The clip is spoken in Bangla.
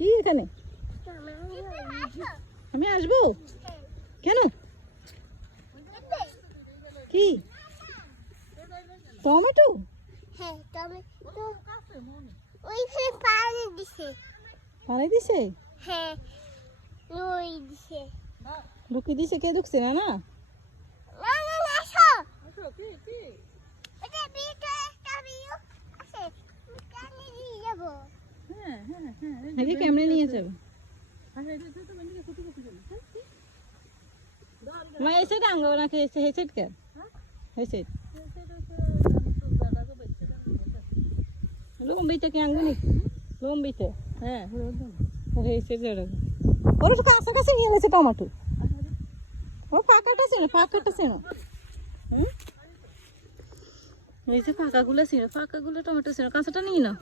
কি এখানে? আমি আসবো কেন? কি টমেটো? হ্যাঁ টমেটো ওইখানে পানি দিছে। পানি দিছে? হ্যাঁ ওই দিছে। ঢুকি দিছে, কে ঢুকছে? না না না না না আসো। কি কি? এটা বিটা একটা বিউ আছে। পানি দিয়ে যাব। হ্যাঁ হ্যাঁ হ্যাঁ আগে ক্যামেরা নিয়ে যাবে। মা এসে ডাঙ্গো নাকি এসে হেসেট কে? হেসেট লম্বিতে কি আঙ্গুনি? লম্বিতে হ্যাঁ হেসেট জড়ো ওর তো কাছাকাছি নিয়ে গেছে টমেটো। ও ফাঁকাটা ছিল, ফাঁকাটা ছিল। হুম এই যে ফাঁকাগুলো ছিল, ফাঁকাগুলো টমেটো ছিল, কাঁচাটা নিয়ে না।